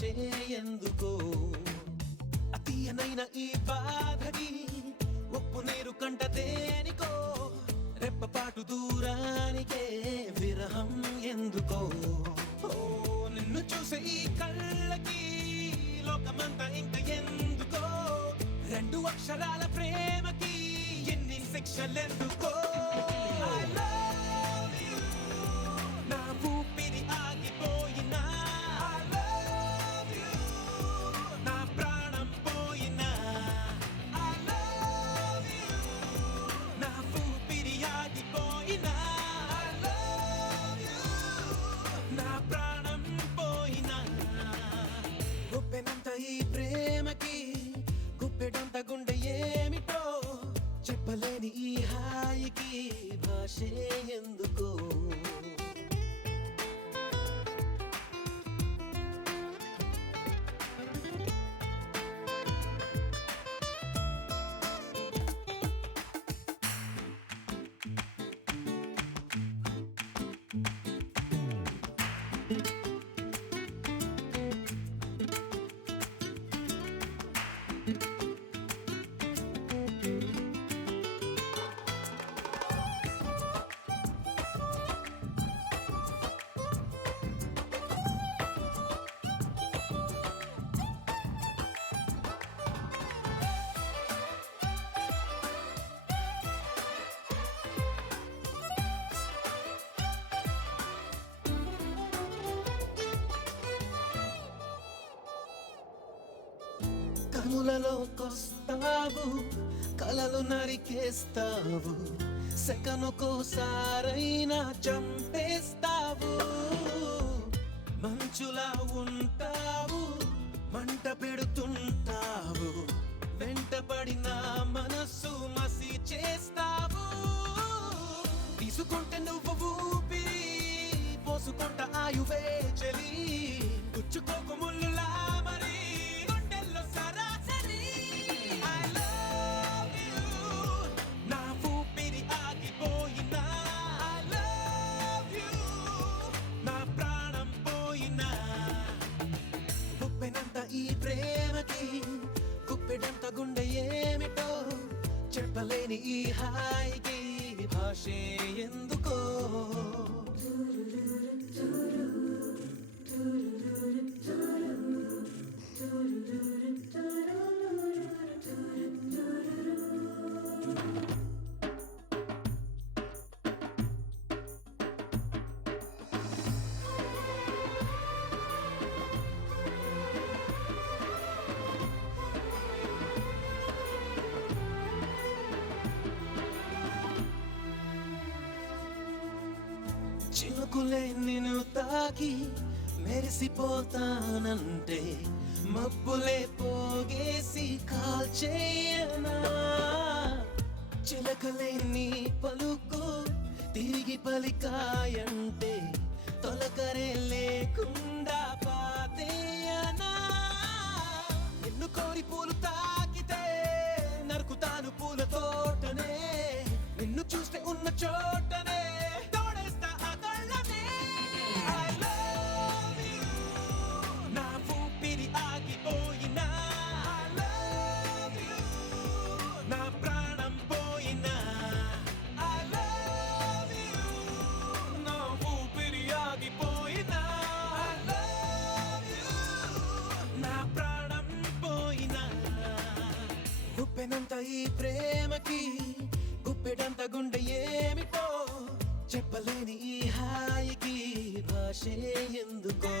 భాషే ఎందుకో అతీయనైన ఈ బాధకి ఉప్పు నీరు కంట దేనికో రెప్పపాటు దూరానికే విరహం ఎందుకో ఓ నిన్ను చూసే ఈ కళ్ళకి లోకమంతా ఇంక ఎందుకో రెండు అక్షరాల ప్రేమకి ఎన్ని శిక్షలెందుకో I love you నా ఊపిరి ఆగిపోయినా I love you నా ప్రాణం పోయినా I love you నా ఊపిరి ఆగిపోయినా I love you నా ప్రాణం పోయినా గుప్పెనంత ఈ ప్రేమకి గుప్పెడంత గుండె ఏమిటో చెప్పలేని ఈ హాయికి భాషే ఎందుకో కనులలోకొస్తావు కలలు నరికేస్తావు సెకనుకోసారైనా చంపేస్తావు మంచులా ఉంటావు మంట పెడుతుంటావు వెంటపడిన మనస్సు మసి చేస్తావు తీసుకుంటే నువ్వు ఊపిరి పోసుకుంట ఆయువే చలి గుచ్చుకోకు ముల్లులా మరి గుండెల్లో సరాసరి I love you నా ఊపిరి ఆగిపోయినా I love you నా ప్రాణం పోయినా గుప్పెనంత ఈ ప్రేమకి గుప్పెడంత గుండె ఏమిటో చెప్పలేని ఈ హాయికి భాషే ఎందుకో చినుకులే నిన్ను తాకి మెరిసిపోతానంటే మబ్బులే పోగేసి కాల్చేయనా చిలకలే నీ పలుకు తిరిగి పలికాయంటే తొలకరే లేకుండా పాతేయనా నిన్ను కోరి పూలు తాకితే నరుకుతాను పూల తోటనే నిన్ను చూస్తే ఉన్న చోటనే ఆగిపోయినా I love you నా ప్రాణం పోయినా I love you నా ఊపిరి ఆగిపోయినా I love you నా ప్రాణం పోయినా గుప్పెనంత ఈ ప్రేమకి గుప్పెడంత గుండె ఏమిటో చెప్పలేని ఈ హాయికి భాషే ఎందుకో